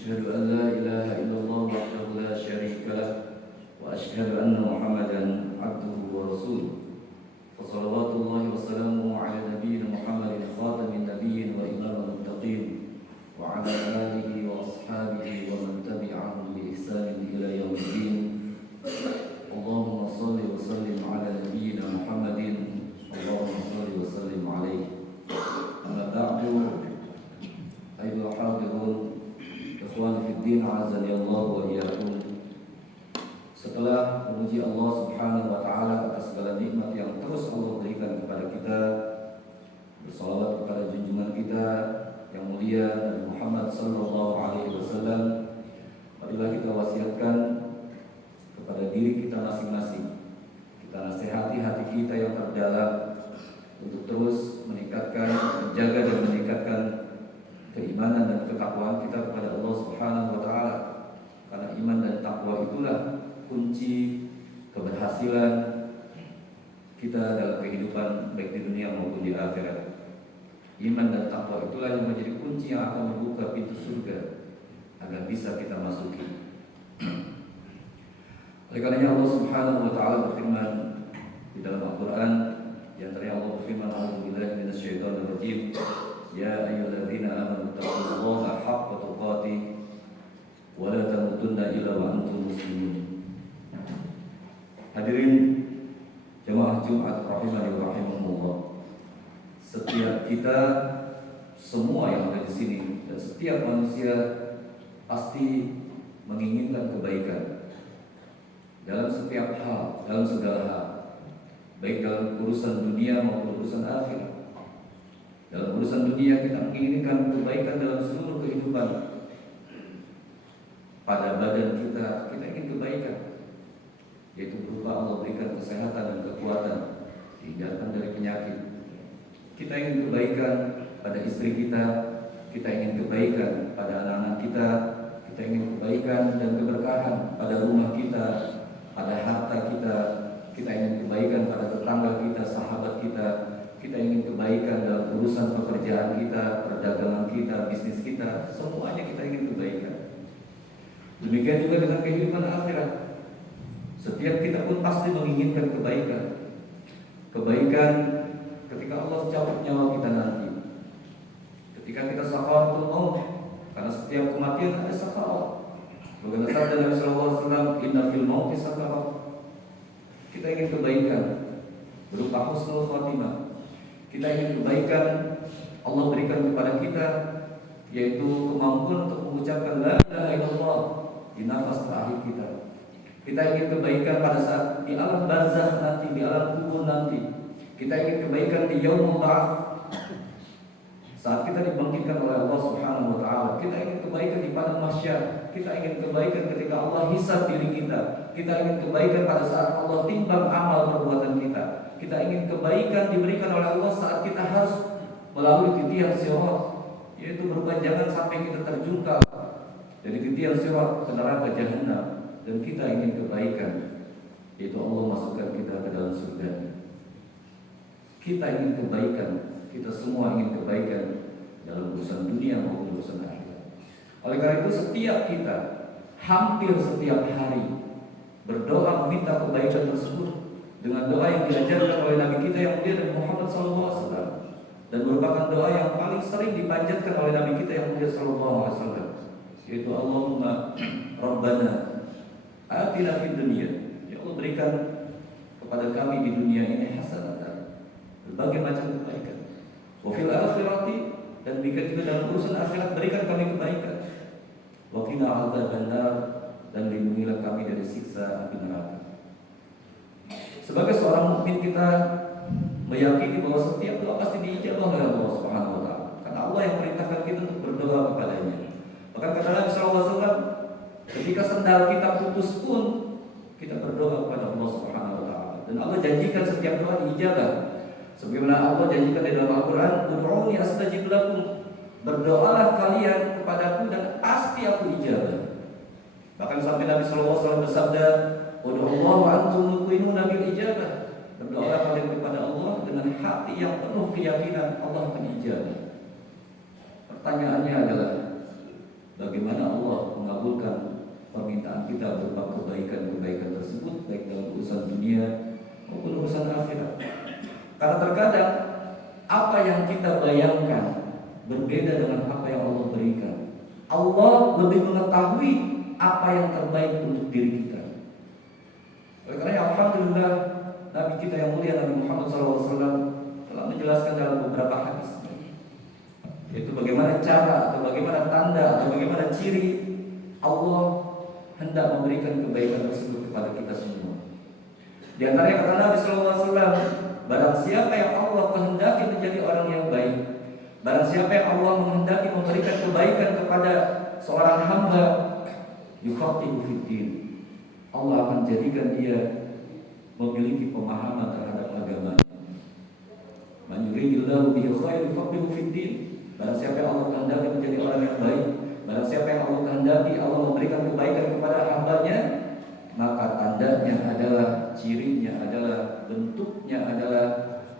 أشهد أن لا إله إلا الله وحده لا شريك له وأشهد أن محمدا عبده ورسوله وصلوات الله وسلامه على نبينا محمد خاتم النبيين وإمام المتقين وعلى آله وأصحابه ومن تبعهم بإحسان إلى يوم الدين. اللهم صل وسلم على نبينا محمد اللهم صل وسلم عليه. أما بعد أيها الحاضرون ikhwan fiddin azani Allah wa iyyakum. Setelah memuji Allah Subhanahu wa taala atas segala nikmat yang terus Allah berikan kepada kita, bersalawat kepada junjungan kita yang mulia Nabi Muhammad sallallahu alaihi wasallam, marilah kita wasiatkan kepada diri kita masing-masing. Kita nasihati hati kita yang terdalam untuk terus meningkatkan, menjaga dan meningkatkan keimanan dan ketakwaan kita kepada Allah Subhanahu wa taala. Karena iman dan takwa itulah kunci keberhasilan kita dalam kehidupan baik di dunia maupun di akhirat. Iman dan takwa itulah yang menjadi kunci yang akan membuka pintu surga agar bisa kita masuki. Oleh karenanya Allah Subhanahu wa taala berfirman di dalam Al-Qur'an, di antaranya Allah berfirman, "A'udzubillahi minasyaitonir rajim. Ya ayyuhalladzina amanu taqullaha haqqa tuqatih wa la tamutunna illa wa antum muslimun." Hadirin jemaah Jumat rahimani wa rahimakumullah. Setiap kita semua yang ada di sini dan setiap manusia pasti menginginkan kebaikan dalam setiap hal, dalam segala hal, baik dalam urusan dunia maupun urusan akhirat. Dalam urusan dunia kita menginginkan kebaikan dalam seluruh kehidupan. Pada badan kita ingin kebaikan, yaitu berupa Allah berikan kesehatan dan kekuatan, dihindarkan dari penyakit. Kita ingin kebaikan pada istri kita ingin kebaikan pada anak-anak kita ingin kebaikan dan keberkahan pada rumah kita, pada harta kita ingin kebaikan pada tetangga kita, sahabat kita ingin kebaikan dalam urusan pekerjaan kita, perdagangan kita, bisnis kita, semuanya kita ingin kebaikan. Demikian juga dengan kehidupan akhirat. Setiap kita pun pasti menginginkan kebaikan. Kebaikan ketika Allah cabut nyawa kita nanti. Ketika kita sakaratul maut, karena setiap kematian ada sakarat. Bagaimana sabda Nabi sallallahu alaihi wasallam, "Inna fil mauti sakarat." Kita ingin kebaikan berupa husnul khatimah. Kita ingin kebaikan Allah berikan kepada kita, yaitu kemampuan untuk mengucapkan la ilaha illallah di nafas terakhir kita. Kita ingin kebaikan pada saat di alam barzakh nanti, di alam kubur nanti. Kita ingin kebaikan di yaumul ba'ats, saat kita dibangkitkan oleh Allah Subhanahu wa taala. Kita ingin kebaikan di padang mahsyar. Kita ingin kebaikan ketika Allah hisab diri kita. Kita ingin kebaikan pada saat Allah timbang amal perbuatan kita. Kita ingin kebaikan diberikan oleh Allah saat kita harus melalui titian sirat, yaitu berupa jangan sampai kita terjungkal dari titian sirat ke neraka jahanam. Dan kita ingin kebaikan, yaitu Allah masukkan kita ke dalam surga. Kita ingin kebaikan, kita semua ingin kebaikan dalam urusan dunia maupun urusan akhirat. Oleh karena itu setiap kita hampir setiap hari berdoa meminta kebaikan tersebut dengan doa yang diajarkan oleh Nabi kita yang mulia Nabi Muhammad SAW, dan merupakan doa yang paling sering dipanjatkan oleh Nabi kita yang mulia SAW, yaitu Allahumma Rabbana atina fid dunya. Ya Allah, berikan kepada kami di dunia ini hasanatan, berbagai macam kebaikan. Wa fil akhirati, dan berikan juga dalam urusan akhirat, berikan kami kebaikan. Wa qina adzabannar, dan lindungilah kami dari siksa api neraka. Sebagai seorang mukmin kita meyakini bahwa setiap doa pasti diijabah oleh Allah Subhanahu wa taala. Karena Allah yang perintahkan kita untuk berdoa kepadanya. Bahkan kata Nabi sallallahu alaihi wasallam, ketika sendal kita putus pun kita berdoa kepada Allah Subhanahu wa taala. Dan Allah janjikan setiap doa diijabah. Sebagaimana Allah janjikan di dalam Al-Qur'an, "Ud'uuni astajib lakum." Berdoalah kalian kepadaku dan pasti aku ijabah. Bahkan sampai Nabi sallallahu alaihi wasallam bersabda, "Ud'ullaha wa antum muqinuna bil ijabah." Berdoalah kalian kepada Allah dengan hati yang penuh keyakinan Allah akan ijabah. Pertanyaannya adalah, bagaimana Allah mengabulkan permintaan kita berupa kebaikan-kebaikan tersebut, baik dalam urusan dunia maupun urusan akhirat. Karena terkadang apa yang kita bayangkan berbeda dengan apa yang Allah berikan. Allah lebih mengetahui apa yang terbaik untuk diri kita. Oleh karena alhamdulillah Nabi kita yang mulia Nabi Muhammad SAW telah menjelaskan dalam beberapa hadis, yaitu bagaimana cara atau bagaimana tanda atau bagaimana ciri Allah hendak memberikan kebaikan tersebut kepada kita semua. Di antaranya kata Nabi SAW, barang siapa yang Allah kehendaki menjadi orang yang baik, barang siapa yang Allah menghendaki memberikan kebaikan kepada seorang hamba, yufaqihu fiddin, Allah akan jadikan dia memiliki pemahaman terhadap agama. Man yuridillahu bihi khairan yufaqihu fiddin. Barang siapa yang Allah kehendaki menjadi orang yang baik, barang siapa yang Allah kehendaki Allah memberikan kebaikan kepada hambanya, maka tandanya adalah, cirinya adalah, bentuknya adalah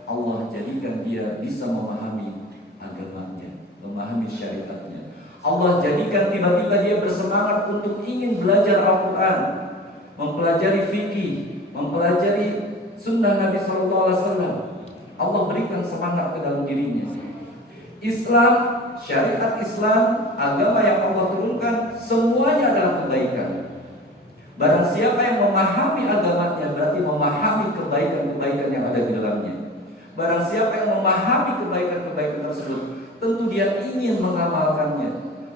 Allah jadikan dia bisa memahami agamanya, memahami syariatnya. Allah jadikan tiba-tiba dia bersemangat untuk ingin belajar Al-Quran, mempelajari fikih, mempelajari sunnah Nabi SAW. Allah berikan semangat ke dalam dirinya. Islam, syariat Islam, agama yang Allah turunkan, semuanya adalah kebaikan. Barang siapa yang memahami agamanya, berarti memahami kebaikan-kebaikan yang ada di dalamnya. Barang siapa yang memahami kebaikan-kebaikan tersebut, tentu dia ingin mengamalkannya.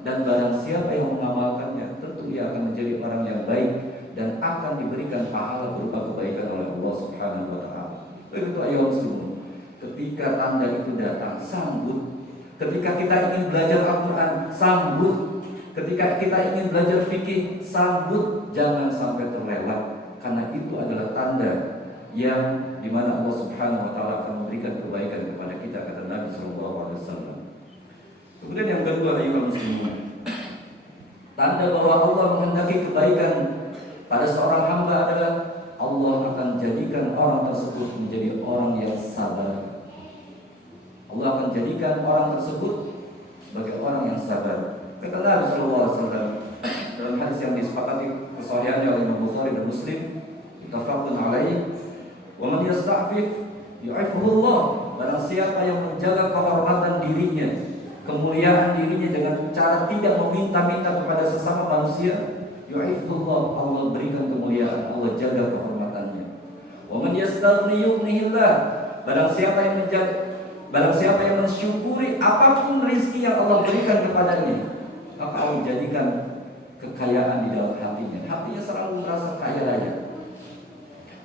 Dan barang siapa yang mengamalkannya, tentu dia akan menjadi orang yang baik dan akan diberikan pahala berupa kebaikan oleh Allah Subhanahu wa taala. Begitu ayo muslimun. Ketika tanda itu datang, sambut. Ketika kita ingin belajar Al-Quran, sambut. Ketika kita ingin belajar fikih, sambut. Jangan sampai terlewat, karena itu adalah tanda yang dimana Allah Subhanahu wa taala akan memberikan kebaikan kepada kita, kata Nabi sallallahu alaihi wasallam. Kemudian yang kedua, ayuhal muslimun, tanda bahwa Allah menghendaki kebaikan pada seorang hamba adalah Allah akan jadikan orang tersebut menjadi orang yang sabar. Allah akan jadikan orang tersebut sebagai orang yang sabar. Kata Nabi sallallahu alaihi wasallam dalam hadis yang disepakati kesahihannya oleh Imam Bukhari dan Muslim, muttafaqun alaih, wa man yasta'fif yu'ifhu Allah. Barang siapa yang menjaga kehormatan dirinya, kemuliaan dirinya dengan cara tidak meminta-minta kepada sesama manusia, yu'ifullah, Allah berikan kemuliaan, Allah jaga kehormatannya. Wa man yastaghni yughnihillah. Barang siapa yang mensyukuri apapun rezeki yang Allah berikan kepadanya, maka Allah jadikan kekayaan di dalam hatinya. Hatinya selalu merasa kaya raya.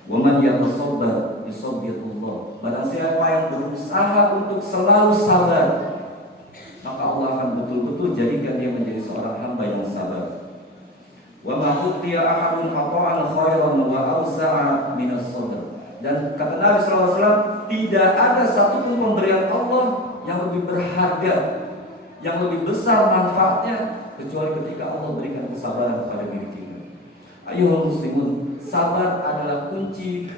Wa man yatasabbar yusabbirullah. Barang siapa yang berusaha untuk selalu sabar, maka Allah akan betul-betul jadikan dia menjadi seorang hamba yang sabar. Wa ma utiya ahadun ata'an khairan wa awsa'a minas sabr. Dan kata Nabi SAW, tidak ada satupun pemberian Allah yang lebih berharga, yang lebih besar manfaatnya, kecuali ketika Allah berikan kesabaran kepada diri kita. Ayo muslimun, sabar adalah kunci,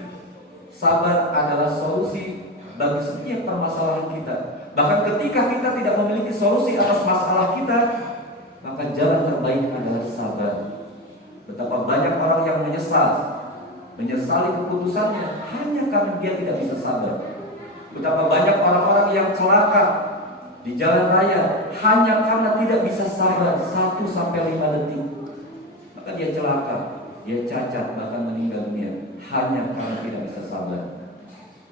sabar adalah solusi bagi setiap permasalahan kita. Bahkan ketika kita tidak memiliki solusi atas masalah kita, maka jalan terbaik adalah sabar. Betapa banyak orang yang menyesali keputusannya hanya karena dia tidak bisa sabar. Betapa banyak orang-orang yang celaka di jalan raya hanya karena tidak bisa sabar 1-5 detik. Maka dia celaka, dia cacat, bahkan meninggal dunia hanya karena tidak bisa sabar.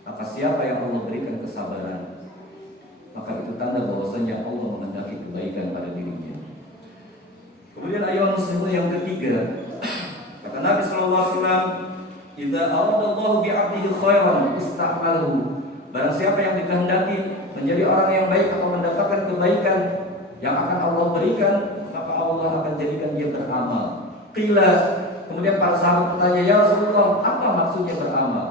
Maka siapa yang Allah berikan kesabaran, maka itu tanda bahwasanya Allah menghendaki kebaikan pada dirinya. Kemudian ayat muslimun yang ketiga, kata Nabi SAW, idza aradallahu bi'abdihi khairan ista'malahu. Barang siapa yang dikehendaki menjadi orang yang baik atau mendapatkan kebaikan yang akan Allah berikan, maka Allah akan jadikan dia beramal. Qila, kemudian para sahabat bertanya, ya Rasulullah, apa maksudnya beramal?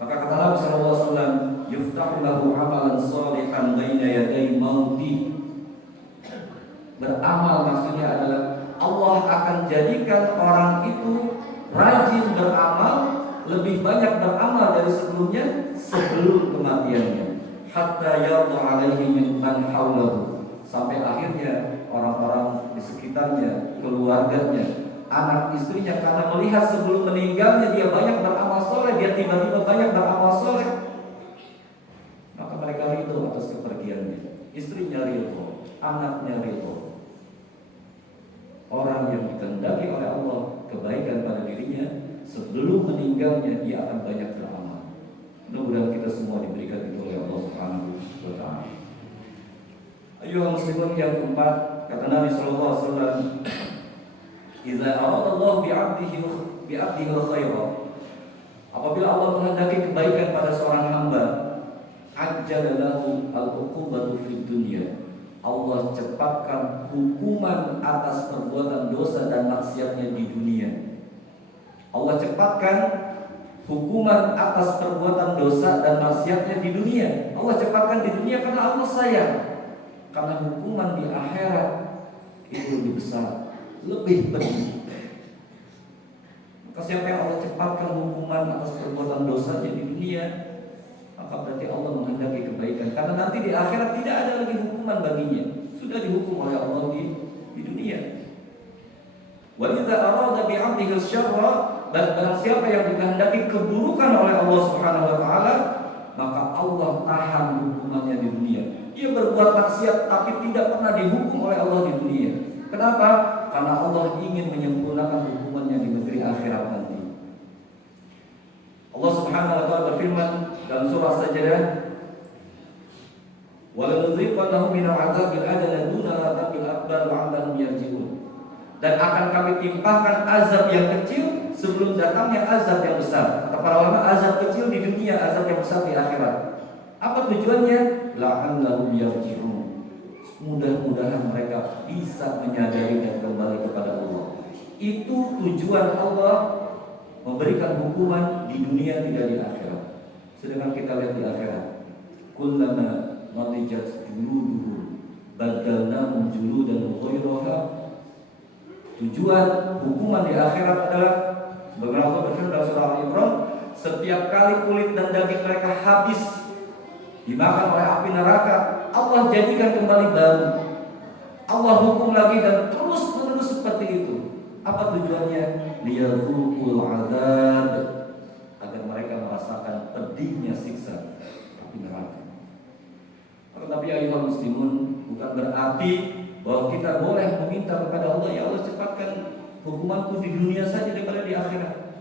Maka kata Nabi SAW, yuftahu lahu amalan shalihan baina yaday mauti. Beramal maksudnya adalah Allah akan jadikan orang itu rajin beramal, lebih banyak beramal dari sebelumnya sebelum kematiannya. Hatta yadha alaihi min man haulahu. Sampai akhirnya orang-orang di sekitarnya, keluarganya, anak istrinya, karena melihat sebelum meninggalnya dia banyak beramal soleh, dia tiba-tiba banyak beramal soleh, maka mereka ridho atas kepergiannya. Istrinya ridho, anaknya ridho. Orang yang dikehendaki oleh Allah kebaikan pada dirinya, sebelum meninggalnya dia akan banyak beramal. Mudah-mudahan kita semua diberikan itu oleh Allah Subhanahu wa Ta'ala. Ayuhal muslimun, yang keempat, kata Nabi sallallahu alaihi wasallam, "Idza arada Allah bi'abdihi khaira." Apabila Allah menghendaki kebaikan pada seorang hamba, ajjala lahu al-uqubatu fid dunya. Allah cepatkan hukuman atas perbuatan dosa dan maksiatnya di dunia. Allah cepatkan hukuman atas perbuatan dosa dan maksiatnya di dunia. Allah cepatkan di dunia karena Allah sayang. Karena hukuman di akhirat itu lebih besar, lebih pedih. Maka siapa yang Allah cepatkan hukuman atas perbuatan dosanya di dunia, maka berarti Allah menghendaki kebaikan. Karena nanti di akhirat tidak ada lagi hukuman baginya. Sudah dihukum oleh Allah di dunia. Wa idza arada bi'abdihi syarra, dan barang siapa yang dikehendaki keburukan oleh Allah Subhanahu wa Ta'ala, maka Allah tahan hukumannya di dunia. Dia berbuat maksiat tapi tidak pernah dihukum oleh Allah di dunia. Kenapa? Karena Allah ingin menyempurnakan hukumannya di negeri akhirat nanti. Allah Subhanahu wa Ta'ala berfirman dalam surah Sajdah, "Wa lanudhiqannahum minal 'adzabil adna duna 'adzabil akbar la'allahum yarji'un." Dan akan kami timpakan azab yang kecil sebelum datangnya azab yang besar. Kata para ulama, azab kecil di dunia, azab yang besar di akhirat. Apa tujuannya? La'allahum yarji'un. Mudah-mudahan mereka bisa menyadari dan kembali kepada Allah. Itu tujuan Allah memberikan hukuman di dunia, tidak di akhirat. Sedangkan kita lihat di akhirat, kullama nadijat juluduhum badalnahum juludan ghairaha. Tujuan hukuman di akhirat adalah, sebagaimana Allah berfirman dalam surah Al-Imran, setiap kali kulit dan daging mereka habis dimakan oleh api neraka, Allah jadikan kembali baru. Allah hukum lagi dan terus menerus seperti itu. Apa tujuannya? Liyadzuqul 'adzab, agar mereka merasakan pedihnya siksa api neraka. Tetapi ayuhal muslimun, bukan berarti bahwa kita boleh meminta kepada Allah, ya Allah cepatkan hukumanku di dunia saja daripada di akhirat.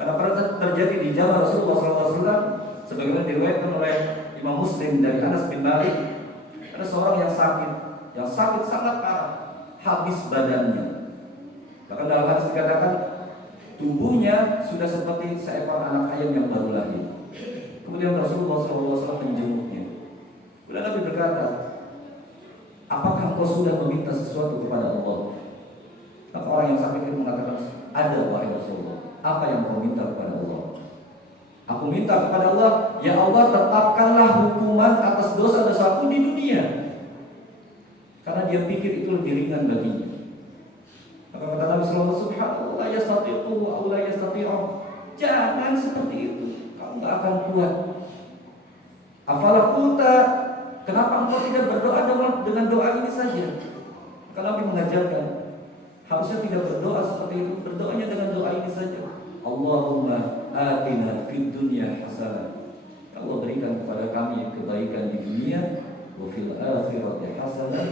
Karena pernah terjadi di zaman Rasulullah SAW, sebagaimana diriwayatkan oleh Imam Muslim dari Anas bin Malik, ada seorang yang sakit sangat parah, habis badannya. Bahkan dalam hadis dikatakan tubuhnya sudah seperti seekor anak ayam yang baru lahir. Kemudian Rasulullah SAW menjenguknya. Kemudian Nabi berkata, "Apakah engkau sudah meminta sesuatu kepada Allah?" Maka orang yang sakit itu mengatakan, "Ada wahai Rasulullah. Apa yang kau minta kepada Allah?" "Aku minta kepada Allah, ya Allah tetapkanlah hukuman atas dosa-dosaku di dunia." Karena dia pikir itu lebih ringan baginya. Maka kata Nabi sallallahu alaihi wasallam, "Subhanallah, yastati'u wa la yastati'u." Jangan seperti itu, kamu enggak akan kuat. Afala qulta, kenapa engkau tidak berdoa dengan doa ini saja? Kalau Nabi mengajarkan, harusnya tidak berdoa seperti itu, berdoanya dengan doa ini saja. Allahumma atina fid dunya hasanah. Allah berikan kepada kami kebaikan di dunia, wa fil akhirati hasanah,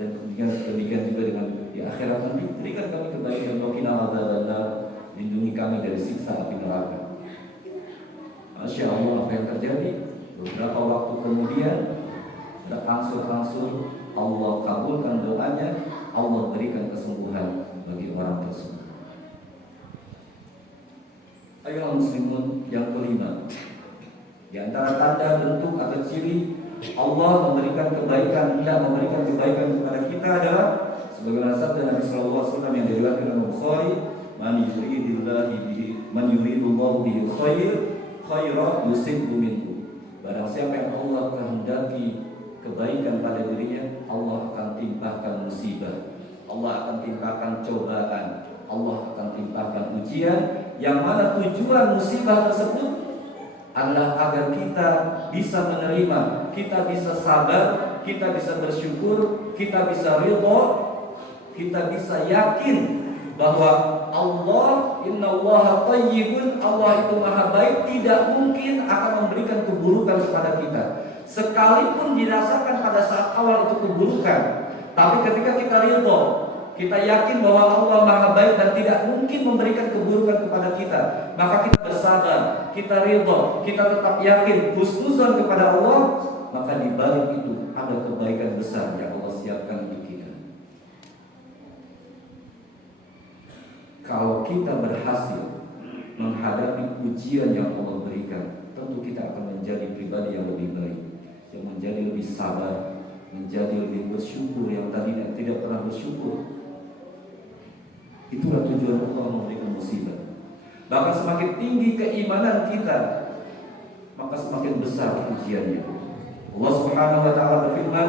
dan demikian juga dengan di akhirat nanti berikan kami kebaikan, wa qina adzabannar, lindungi kami dari siksa api neraka. Masya Allah, apa yang terjadi? Beberapa waktu kemudian ada angsur-angsur Allah kabulkan doanya, Allah berikan kesembuhan bagi orang tersebut. Ayuhal muslimun, yang kelima, di antara tanda, bentuk atau ciri Allah memberikan kebaikan, tidak memberikan kebaikan kepada kita adalah sebagaimana sabda Nabi sallallahu alaihi wasallam yang diriwayatkan oleh Bukhari, man yuridullahu bihi khairan yusibhu minhu. Barang siapa yang Allah kehendaki kebaikan pada dirinya, Allah akan timpakan musibah, Allah akan timpakan cobaan, Allah akan timpakan ujian, yang mana tujuan musibah tersebut adalah agar kita bisa menerima, kita bisa sabar, kita bisa bersyukur, kita bisa ridho kita bisa yakin bahwa Allah, innallaha thayyibun, Allah itu maha baik, tidak mungkin akan memberikan keburukan kepada kita. Sekalipun dirasakan pada saat awal itu keburukan, tapi ketika kita ridho, kita yakin bahwa Allah maha baik dan tidak mungkin memberikan keburukan kepada kita, maka kita bersabar, kita ridho, kita tetap yakin, husnuzon kepada Allah, maka di balik itu ada kebaikan besar yang Allah siapkan untuk kita. Kalau kita berhasil menghadapi ujian yang Allah berikan, tentu kita akan menjadi pribadi yang lebih baik, yang menjadi lebih sabar, menjadi lebih bersyukur yang tadinya tidak pernah bersyukur. Itulah tujuan Allah memberikan musibah. Bahkan semakin tinggi keimanan kita, maka semakin besar ujiannya. Allah Subhanahu wa taala berfirman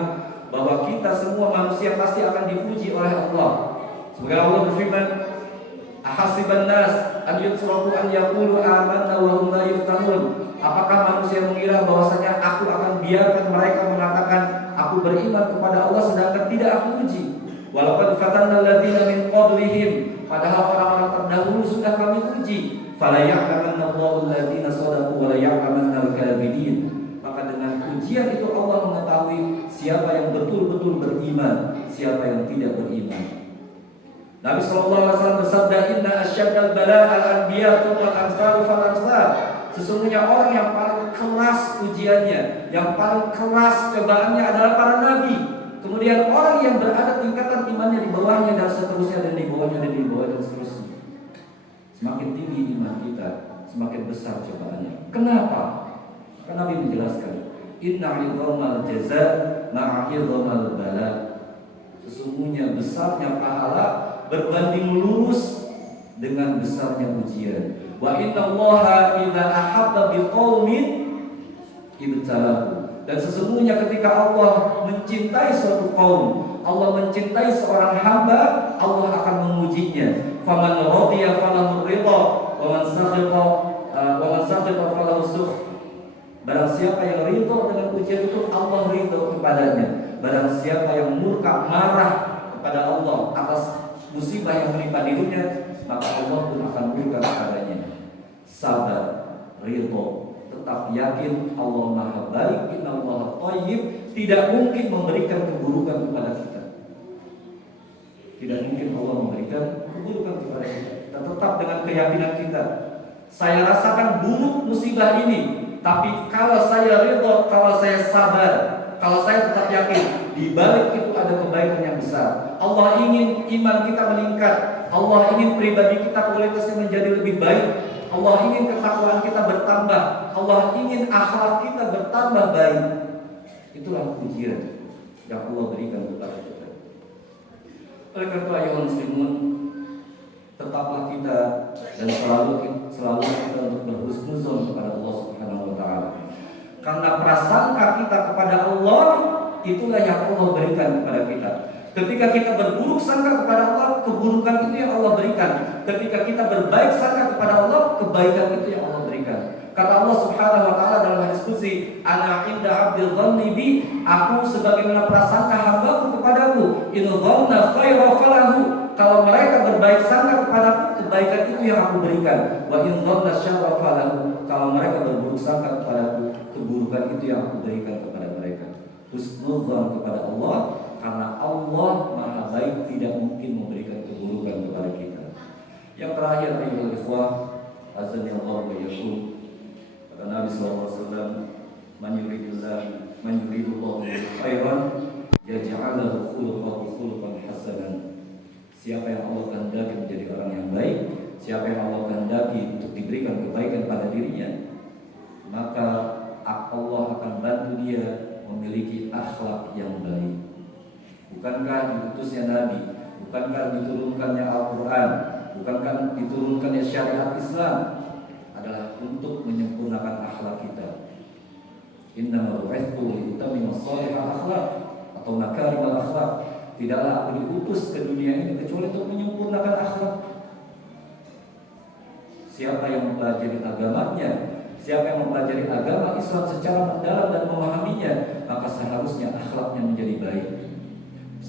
bahwa kita semua manusia pasti akan dipuji oleh Allah. Sebagai Allah berfirman, ahasiban nas an yutraku an yaqulu amanna wa hum la yuftanun. Apakah manusia mengira bahwasanya aku akan biarkan mereka mengatakan aku beriman kepada Allah sedangkan tidak aku uji? Walaqad fatanna alladziina min qablihim, padahal orang-orang terdahulu sudah kami uji. Fala ya'lamanna Allahu alladziina shadaqu wa la ya'lamanna al-kadhibin. Maka dengan ujian itu Allah mengetahui siapa yang betul-betul beriman, siapa yang tidak beriman. Nabi SAW bersabda, Inna asyaddal bala al-anbiya thumma al-amsal fal-amsal. Sesungguhnya orang yang paling keras ujiannya, yang paling keras cobaannya adalah para nabi. Kemudian orang yang berada tingkatan imannya di bawahnya dan seterusnya, dan di bawahnya dan di bawahnya dan seterusnya. Semakin tinggi iman kita, semakin besar cobaannya. Kenapa? Karena Nabi menjelaskan, Inna 'idhamal jaza ma'a 'idhamal bala. Sesungguhnya besarnya pahala berbanding lurus dengan besarnya ujian. Wa innallaha idza ahabba biqaumin ibtalahu. Dan sesungguhnya ketika Allah mencintai suatu kaum, Allah mencintai seorang hamba, Allah akan mengujinya. Faman radiya falahu ridha wa man sakhita falahu sukh. Barang siapa yang ridha dengan ujian itu, Allah ridha kepadanya. Barang siapa yang murka, marah kepada Allah atas musibah yang menimpa dirinya, maka Allah pun akan murka kepadanya. Sabar, ridho, tetap yakin Allah maha baik, innallaha thayyib, tidak mungkin memberikan keburukan kepada kita. Tidak mungkin Allah memberikan keburukan kepada kita. Dan tetap dengan keyakinan kita, saya rasakan buruk musibah ini, tapi kalau saya ridho, kalau saya sabar, kalau saya tetap yakin, di balik itu ada kebaikan yang besar. Allah ingin iman kita meningkat. Allah ingin pribadi kita kualitasnya menjadi lebih baik. Allah ingin ketakwaan kita bertambah. Allah ingin akhlak kita bertambah baik. Itulah ujian yang Allah berikan kepada kita. Oleh karena itu, ayuhal muslimun, tetaplah kita dan selalu kita untuk berhusnuzon kepada Allah Subhanahu wa taala. Karena prasangka kita kepada Allah, itulah yang Allah berikan kepada kita. Ketika kita berburuk sangka kepada Allah, keburukan itu yang Allah berikan. Ketika kita berbaik sangka kepada Allah, kebaikan itu yang Allah berikan. Kata Allah Subhanahu wa taala dalam hadis qudsi, "Ana 'inda 'abdi dhanni bi", aku sebagaimana prasangka hamba-Ku kepadaku. In dhanna khaira falahu. Kalau mereka berbaik sangka kepadaku, kebaikan itu yang aku berikan. Wa in dhanna syarra falahu. Kalau mereka berburuk sangka kepadaku, keburukan itu yang aku berikan kepada mereka. Husnudzon kepada Allah, karena Allah maha baik, tidak mungkin memberikan keburukan kepada kita. Yang terakhir, ayyuhal ikhwah, azani Allah wa yakum. Kata Nabi SAW, man yuridullahu khairan yaj'alahu khuluqan hasanan. Siapa yang Allah kehendaki menjadi orang yang baik, siapa yang Allah kehendaki untuk diberikan kebaikan pada dirinya, maka Allah akan bantu dia memiliki akhlak yang baik. Bukankah diutusnya Nabi, bukankah diturunkannya Al-Quran, bukankah diturunkannya syariat Islam adalah untuk menyempurnakan akhlak kita. Innama bu'ithtu liutammima shalihal akhlaq atau makarimal akhlaq. Tidaklah aku diutus ke dunia ini kecuali untuk menyempurnakan akhlak. Siapa yang mempelajari agamanya, siapa yang mempelajari agama Islam secara mendalam dan memahaminya, maka seharusnya akhlaknya menjadi baik.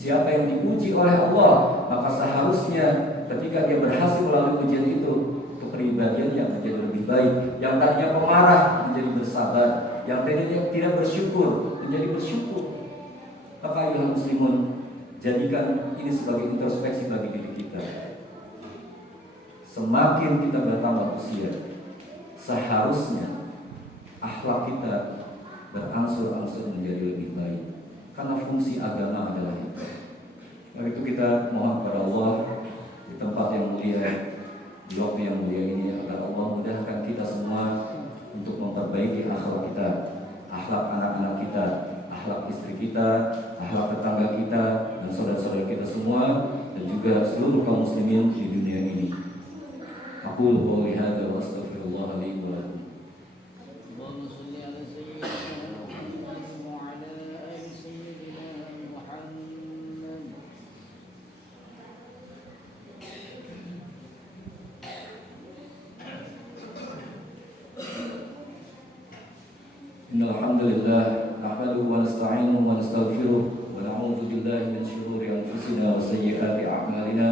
Siapa yang diuji oleh Allah, maka seharusnya ketika dia berhasil melalui ujian itu, kepribadiannya menjadi lebih baik. Yang tadinya pemarah menjadi bersabar, yang tadinya tidak bersyukur menjadi bersyukur. Maka ayuhal muslimun, jadikan ini sebagai introspeksi bagi diri kita. Semakin kita bertambah usia, seharusnya akhlak kita berangsur-angsur menjadi lebih baik. Karena fungsi agama adalah itu. Karena itu kita mohon kepada Allah di tempat yang mulia, di waktu yang mulia ini, agar Allah mudahkan kita semua untuk memperbaiki akhlak kita, akhlak anak-anak kita, akhlak istri kita, akhlak tetangga kita, dan saudara-saudara kita semua, dan juga seluruh kaum muslimin di dunia ini. Aku qouli hadza wa astaghfirullah li wa lakum. اللهم صل على سيدنا محمد وعلى آل سيدنا محمد. Innal hamdalillah nahmaduhu wa nasta'inuhu wa nastaghfiruh wa na'udzu billahi min shururi anfusina wa sayyiati a'malina.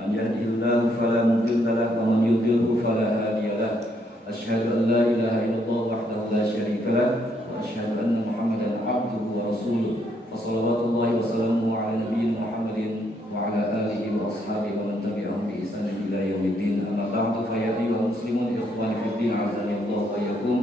Man yahdihillahu fala mudilla lahu wa man yudlilhu fala hadiya lahu. Asyhadu an la ilaha illallah wahdahu la syarika lahu wa asyhadu anna Muhammadan 'abduhu wa rasuluh. Wassallallahu wa sallamu ala nabiyyina Muhammadin wa ala alihi wa ashabihi wa man tabi'ahum bi ihsan ila yaumiddin. Amma ba'du, fa ya ayyuhal muslimun ikhwani fid din, 'azani Allah wa iyyakum.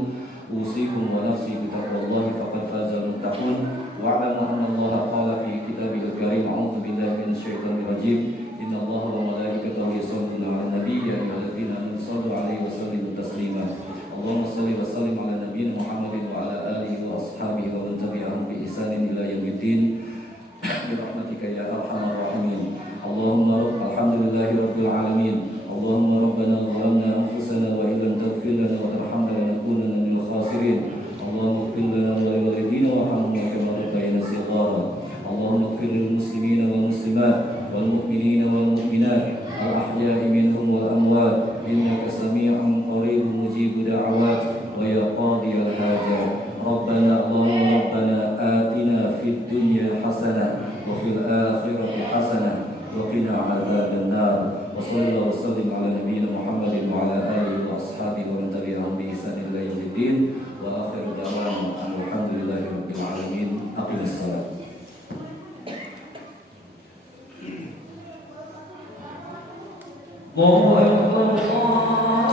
Usikum wa nafsi bi taqwallahi faqad fazal muttaqun. Wa'lamu anna Allah qala fi kitabil karim, a'udzu billahi minasy syaithanir rajim. Inna Allaha wa malaikatahu yusholluna 'alan nabiy, ya ayyuhalladzina amanu shallu 'alaihi wa sallimu taslima. Allahumma shalli wa sallim 'ala nabiyyina Muhammadin wa 'ala alihi wa ashabihi wa man tabi'ahum bi ihsanin ila yaumiddin. Bi rahmatika ya arhamar rahimin. Allahumma alhamdulillahi rabbil alamin. Allahumma rabbana zalamna anfusana wa illam taghfir lana wa tarhamna lanakunanna minal khasirin. Allahumma ighfir lana wa liwalidina warhamhum kama rabbayana shighara. Allahumma ighfir lil muslimina wal muslimat wal mu'minina wal mu'minat al ahya'i minhum wal amwat, innaka sami'un qaribun mujibud da'awat wa ya qadiyal hajat. Rabbana Allahumma rabbana atina fid dunya hasanah wa fil akhirati hasanah wa qina 'adzaban nar. Wa sallallahu wa sallim ala nabiyyina Muhammadin wa ala alihi wa ashabihi wa man tabi'ahum bi ihsan ila yaumiddin. Wa akhiru da'wana alhamdulillahi rabbil alamin. Aqimis shalah. Allahu akbar.